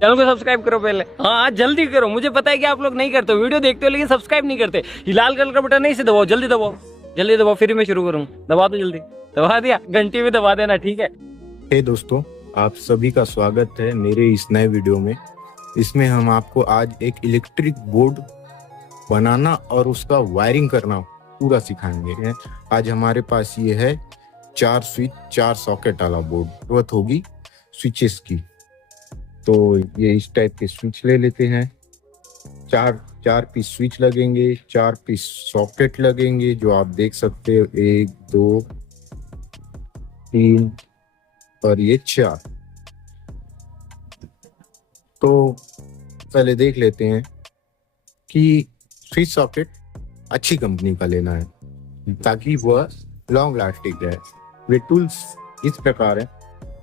Channel को subscribe करो पहले। हाँ जल्दी करो, मुझे पता है कि आप लोग नहीं करते हो, वीडियो देखते हो लेकिन सब्सक्राइब नहीं करते। ये लाल कलर का बटन नहीं से दबाओ, जल्दी दबाओ, जल्दी दबाओ, फिर मैं शुरू करूँ। दबा दो जल्दी, दबा दिया, घंटी भी दबा देना, ठीक है। हे दोस्तों, आप सभी का स्वागत है मेरे इस नए वीडियो में। इसमें हम आपको आज एक इलेक्ट्रिक बोर्ड बनाना और उसका वायरिंग करना पूरा सिखाएंगे। आज हमारे पास ये है 4 स्विच 4 सॉकेट वाला बोर्ड। जरूरत होगी स्विचेस की, तो ये इस टाइप के स्विच ले लेते हैं। 4 पीस स्विच लगेंगे, 4 पीस सॉकेट लगेंगे, जो आप देख सकते हो 1 2 3 और ये 4। तो पहले देख लेते हैं कि स्विच सॉकेट अच्छी कंपनी का लेना है ताकि वह लॉन्ग लास्टिंग रहे। वे टूल्स इस प्रकार है,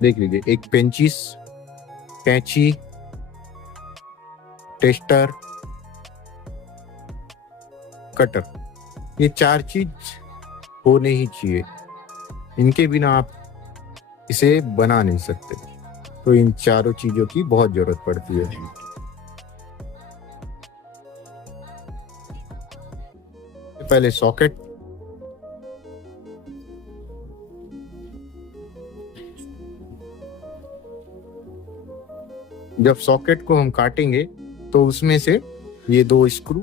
देख लीजिए। एक पेंचिस, कैंची, टेस्टर, कटर, ये 4 चीज होने ही चाहिए। इनके बिना आप इसे बना नहीं सकते, तो इन चारों चीजों की बहुत जरूरत पड़ती है। पहले सॉकेट, जब सॉकेट को हम काटेंगे तो उसमें से ये 2 स्क्रू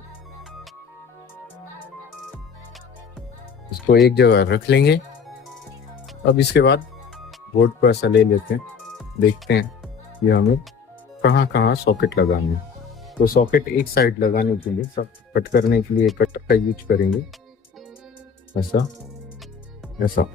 इसको एक जगह रख लेंगे। अब इसके बाद बोर्ड को ऐसा ले लेते हैं, देखते हैं कि हमें कहाँ कहाँ सॉकेट लगाने हैं। तो सॉकेट एक साइड लगाने के लिए, सब कट करने के लिए कटर का यूज करेंगे, ऐसा ऐसा।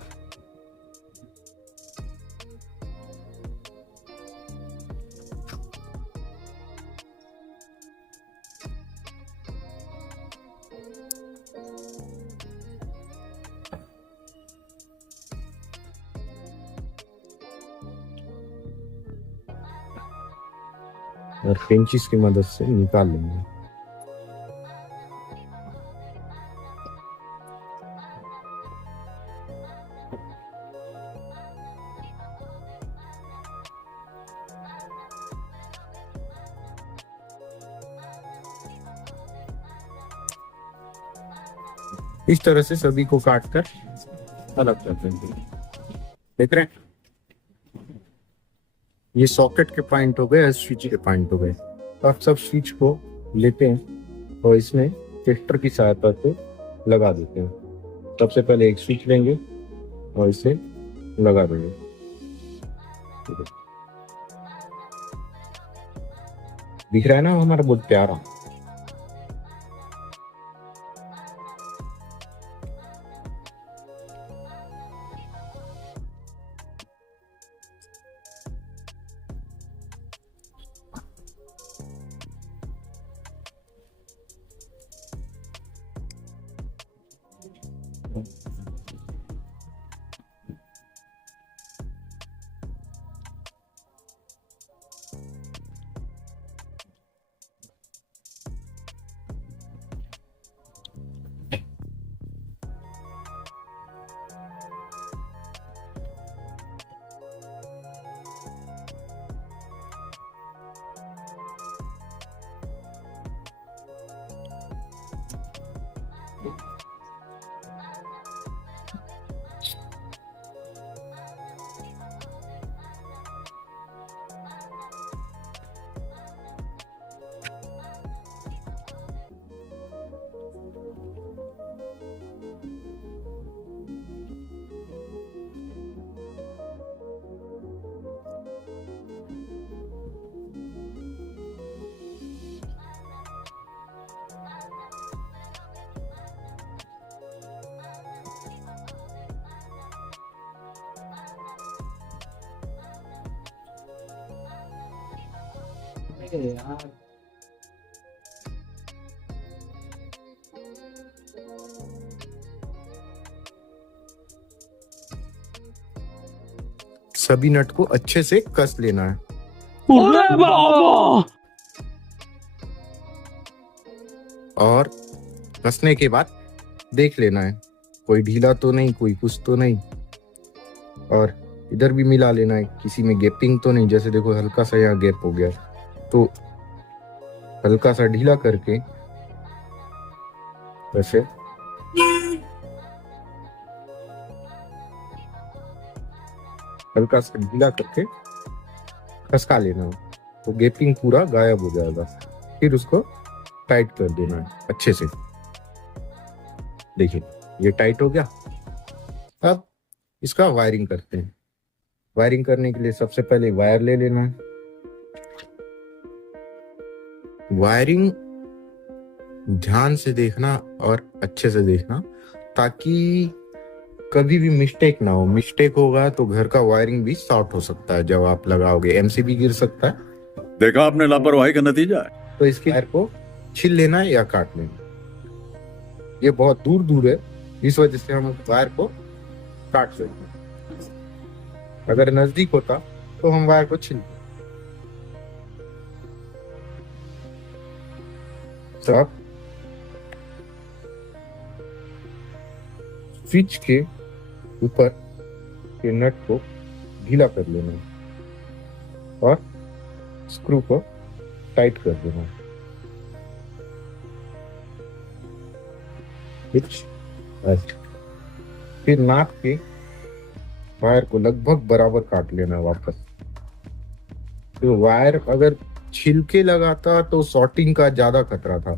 और पेंचिस की मदद से निकाल लेंगे। इस तरह से सभी को काट कर अलग कर देंगे। देख रहे हैं, ये सॉकेट के पॉइंट हो गए, स्विच के पॉइंट हो गए। अब सब स्विच को लेते हैं और इसमें टेस्टर की सहायता से लगा देते हैं। सबसे पहले एक स्विच लेंगे और इसे लगा देंगे। दिख रहा है ना हमारा बहुत प्यारा। यार सभी नट को अच्छे से कस लेना है। अरे बाबा! और कसने के बाद देख लेना है कोई ढीला तो नहीं, कोई कुछ तो नहीं। और इधर भी मिला लेना है, किसी में गैपिंग तो नहीं। जैसे देखो हल्का सा यहाँ गैप हो गया, तो हल्का सा ढीला करके वैसे हल्का सा ढीला करके खसका लेना है, तो गैपिंग पूरा गायब हो जाएगा। फिर उसको टाइट कर देना है अच्छे से। देखिए ये टाइट हो गया। अब इसका वायरिंग करते हैं। वायरिंग करने के लिए सबसे पहले वायर ले लेना है। वायरिंग ध्यान से देखना और अच्छे से देखना, ताकि कभी भी मिस्टेक ना हो। मिस्टेक होगा तो घर का वायरिंग भी शॉर्ट हो सकता है। जब आप लगाओगे एमसीबी गिर सकता है। देखा आपने लापरवाही का नतीजा है। तो इसके वायर को छील लेना है या काट लेना। ये बहुत दूर दूर है, इस वजह से हम वायर को काट सकते हैं। अगर नजदीक होता तो हम वायर को छील सब। स्विच के ऊपर के नट को ढीला कर लेना है और स्क्रू को टाइट कर देना है। फिर नाप के वायर को लगभग बराबर काट लेना है वापस। तो वायर अगर छिलके लगाता तो शॉर्टिंग का ज्यादा खतरा था।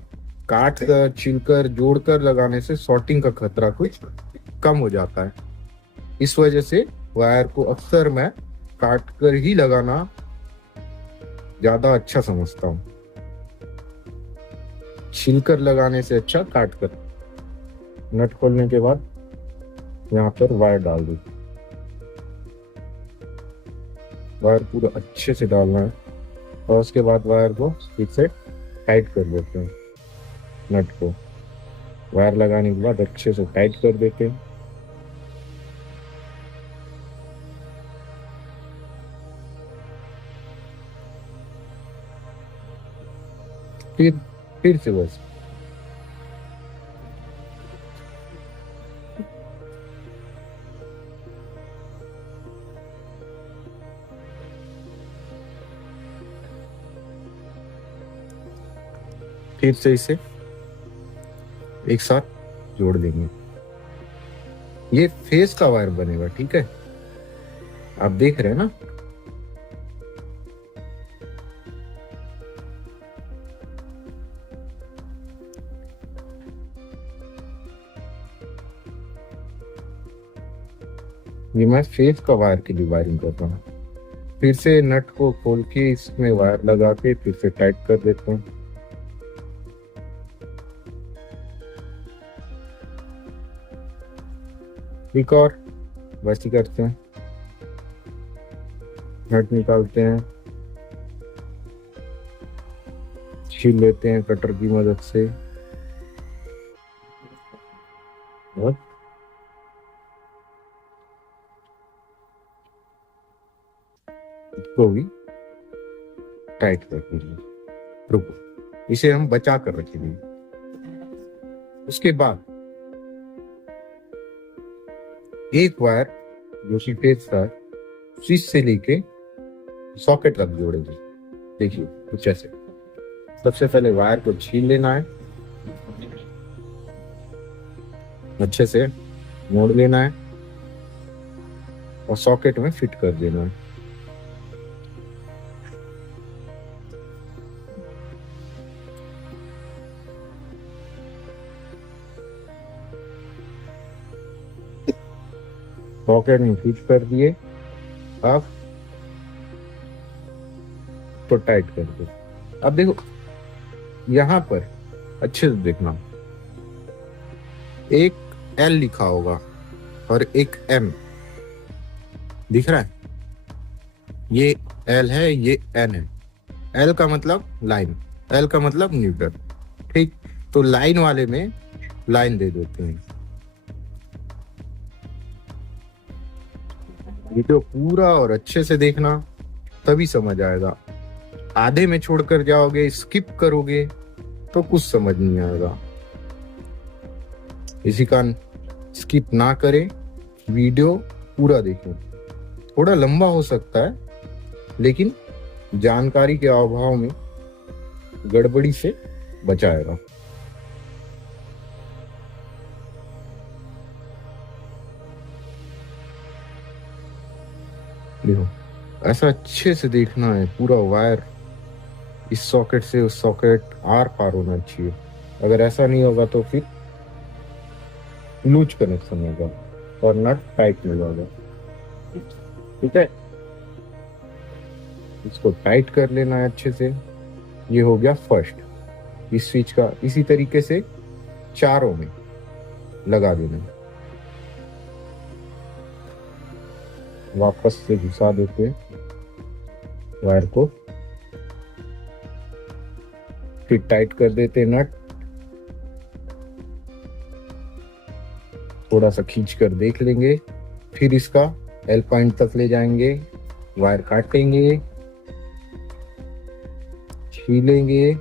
काट कर, छिलकर, जोड़कर लगाने से शॉर्टिंग का खतरा कुछ कम हो जाता है। इस वजह से वायर को अक्सर मैं काट कर ही लगाना ज्यादा अच्छा समझता हूँ। छिलकर लगाने से अच्छा काट कर। नट खोलने के बाद यहाँ पर वायर डाल दो। वायर पूरा अच्छे से डालना है और उसके बाद वायर को फिर से टाइट कर देते हैं। नट को वायर लगाने के बाद अच्छे से टाइट कर देते हैं। फिर से बस फिर से इसे एक साथ जोड़ देंगे। ये फेस का वायर बनेगा, ठीक है। आप देख रहे हैं ना। ये मैं फेस का वायर के लिए वायरिंग करता हूँ। फिर से नट को खोल के इसमें वायर लगा के फिर से टाइट कर देता हूँ। एक और वैसे करते हैं। नट निकालते हैं, छील लेते हैं कटर की मदद से और इसको भी टाइट कर दीजिए। रुको, इसे हम बचा कर रखेंगे। उसके बाद एक वायर जो कि फेस था, स्विच से लेके सॉकेट तक जोड़ेंगे। देखिए कुछ ऐसे। सबसे पहले वायर को छील लेना है, अच्छे से मोड़ लेना है और सॉकेट में फिट कर देना है। सॉकेट में फिट कर दिए। अब तो टाइट कर दो। अब देखो यहां पर अच्छे से देखना, एक एल लिखा होगा और एक एम दिख रहा है। ये एल है, ये एन है। एल का मतलब लाइन, एल का मतलब न्यूट्रल, ठीक। तो लाइन वाले में लाइन दे देते हैं। वीडियो पूरा और अच्छे से देखना, तभी समझ आएगा। आधे में छोड़कर जाओगे, स्किप करोगे तो कुछ समझ नहीं आएगा। इसी कारण स्किप ना करें, वीडियो पूरा देखें। थोड़ा लंबा हो सकता है, लेकिन जानकारी के अभाव में गड़बड़ी से बचाएगा। देखो, ऐसा अच्छे से देखना है, पूरा वायर इस सॉकेट से उस सॉकेट आर पार होना चाहिए। अगर ऐसा नहीं होगा तो फिर लूज कनेक्शन होगा और नट टाइट नहीं होगा। ठीक है, इसको टाइट कर लेना है अच्छे से। ये हो गया फर्स्ट। इस स्विच का इसी तरीके से चारों में लगा देना है। वापस से घुसा देते हैं वायर को, फिर टाइट कर देते हैं नट। थोड़ा सा खींच कर देख लेंगे, फिर इसका एल पॉइंट तक ले जाएंगे, वायर काटेंगे, छीलेंगे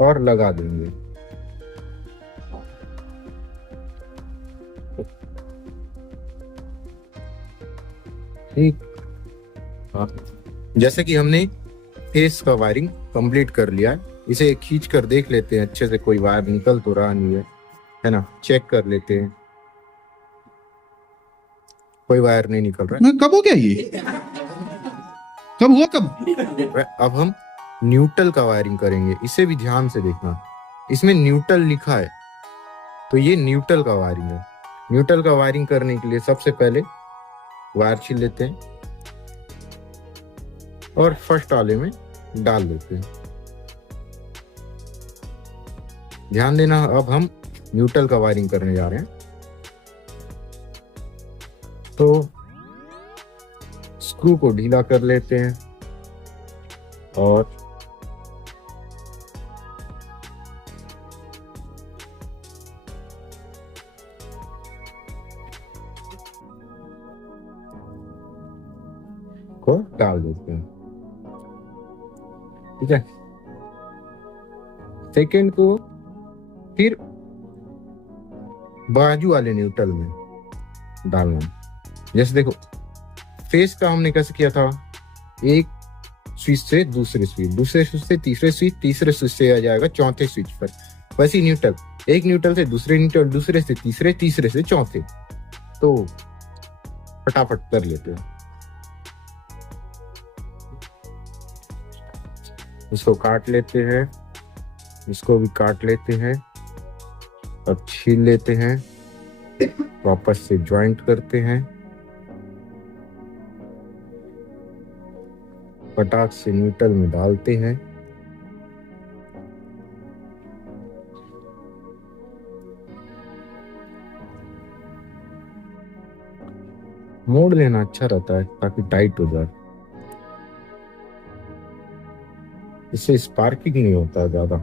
और लगा देंगे। ठीक, जैसे कि हमने फेस का वायरिंग कंप्लीट कर लिया है। इसे खींच कर देख लेते हैं अच्छे से, कोई वायर निकल तो रहा नहीं है ना। चेक कर लेते हैं, कोई वायर नहीं निकल रहा मैं कब हो गया ये? कब हुआ कब? है। अब हम न्यूट्रल का वायरिंग करेंगे, इसे भी ध्यान से देखना। इसमें न्यूट्रल लिखा है, तो ये न्यूट्रल का वायरिंग है। न्यूट्रल का वायरिंग करने के लिए सबसे पहले वायर छील लेते हैं और फर्स्ट वाले में डाल देते हैं। ध्यान देना, अब हम न्यूट्रल का वायरिंग करने जा रहे हैं। तो स्क्रू को ढीला कर लेते हैं और को डाल देते हैं। ठीक है, सेकेंड को फिर बाजू वाले न्यूट्रल में डालना। जैसे देखो, फेस का हमने कैसे किया था, एक स्विच से दूसरे स्विच, दूसरे स्विच से तीसरे स्विच, तीसरे स्विच से आ जाएगा चौथे स्विच पर। वैसे ही न्यूट्रल, एक न्यूट्रल से दूसरे न्यूट्रल, दूसरे से तीसरे, तीसरे से चौथे। तो फटाफट कर लेते हैं। इसको काट लेते हैं, इसको भी काट लेते हैं और छील लेते हैं। वापस से ज्वाइंट करते हैं, पटाख से न्यूट्रल में डालते हैं। मोड़ लेना अच्छा रहता है ताकि टाइट हो जाए, इससे स्पार्किंग नहीं होता ज्यादा।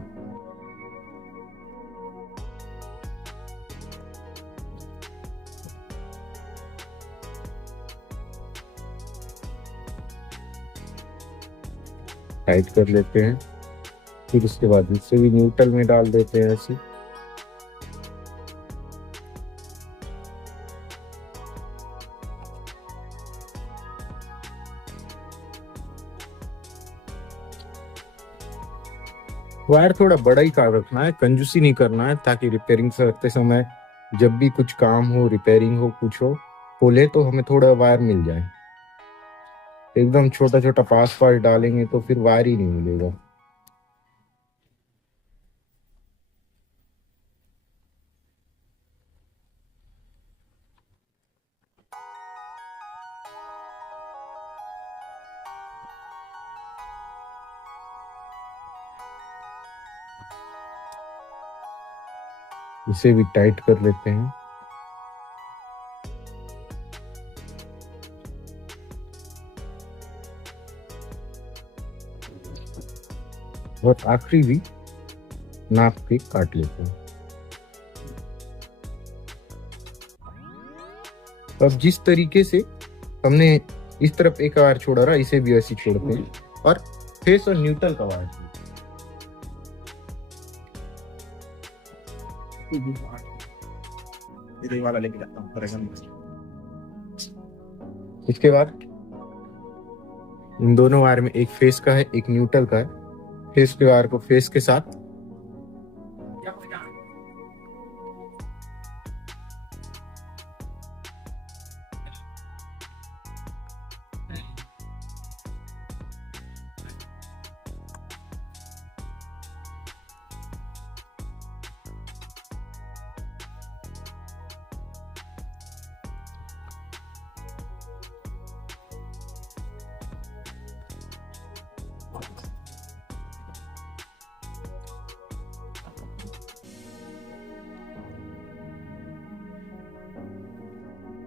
टाइट कर लेते हैं, फिर उसके बाद इसे भी न्यूट्रल में डाल देते हैं ऐसे। वायर थोड़ा बड़ा ही कार रखना है, कंजूसी नहीं करना है, ताकि रिपेयरिंग करते समय जब भी कुछ काम हो, रिपेयरिंग हो, कुछ हो, खोले तो हमें थोड़ा वायर मिल जाए। एकदम छोटा छोटा पास पास डालेंगे तो फिर वायर ही नहीं मिलेगा। इसे भी टाइट कर लेते हैं। और आखिरी भी नाप के काट लेते हैं। अब जिस तरीके से हमने इस तरफ एक वायर छोड़ा रहा, इसे भी ऐसे छोड़ते हैं और फेस और न्यूट्रल का वायर। वाला लेके जाता हूँ। इसके बाद इन दोनों वायर में एक फेस का है, एक न्यूट्रल का है, फेस के वायर को फेस के साथ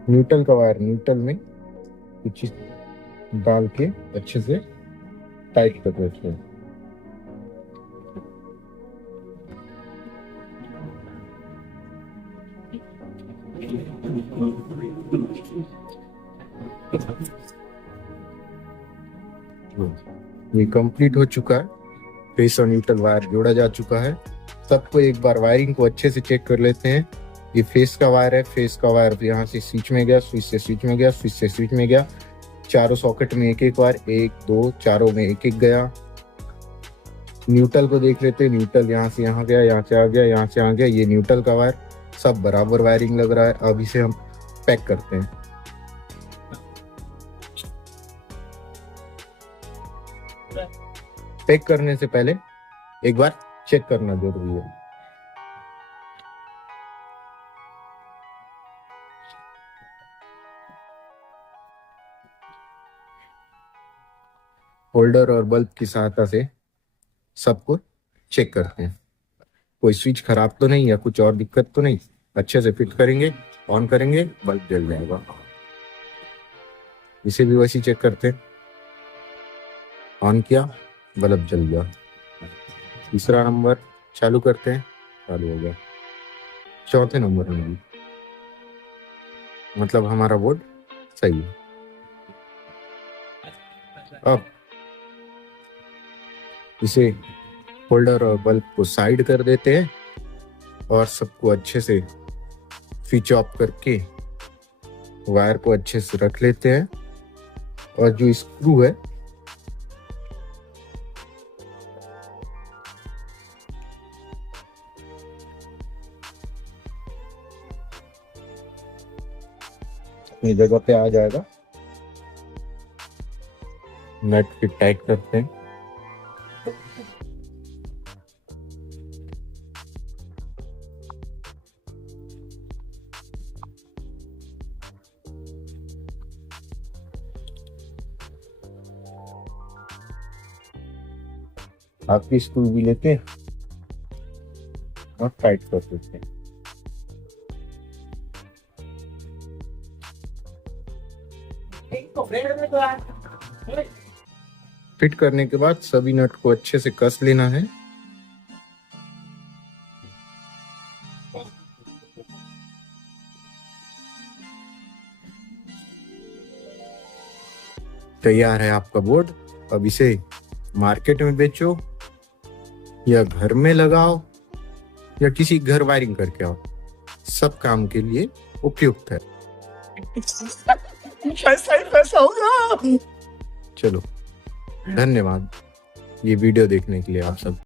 न्यूट्रल का वायर न्यूट्रल में कुछ डाल के अच्छे से टाइट कर देते हैं। ये कंप्लीट हो चुका है। फेस और न्यूट्रल वायर जोड़ा जा चुका है। सबको एक बार वायरिंग को अच्छे से चेक कर लेते हैं। ये फेस का वायर है। फेस का वायर यहाँ से स्विच में गया, स्विच से स्विच में गया, स्विच से स्विच में गया। चारों सॉकेट में एक एक वायर, 1 2 चारों में एक एक गया। न्यूट्रल को देख लेते हैं। न्यूट्रल यहाँ से यहाँ गया, यहाँ से आ गया, यहाँ से आ गया। ये न्यूट्रल का वायर सब बराबर वायरिंग लग रहा है। अब इसे हम पैक करते हैं। पैक करने से पहले एक बार चेक करना जरूरी है। होल्डर और बल्ब की सहायता से सबको चेक करते हैं। कोई स्विच खराब तो नहीं या कुछ और दिक्कत तो नहीं। अच्छे से फिट करेंगे, ऑन करेंगे, बल्ब जल जाएगा। इसे भी वैसे चेक करते हैं। ऑन किया, बल्ब जल गया। तीसरा नंबर चालू करते हैं, चालू हो गया। चौथे नंबर में भी मतलब हमारा बोर्ड सही है। अब इसे होल्डर और बल्ब को साइड कर देते हैं और सबको अच्छे से स्विच ऑफ करके वायर को अच्छे से रख लेते हैं। और जो स्क्रू है अपनी जगह पे आ जाएगा। नट फिट टाइट करते हैं। आपकी स्क्रू भी लेते हैं और टाइट कर देते हैं। फिट करने के बाद सभी नट को अच्छे से कस लेना है। तैयार है आपका बोर्ड। अब इसे मार्केट में बेचो या घर में लगाओ या किसी घर वायरिंग करके आओ, सब काम के लिए उपयुक्त है। पैसा ही पैसा होगा। चलो, धन्यवाद ये वीडियो देखने के लिए आप सब।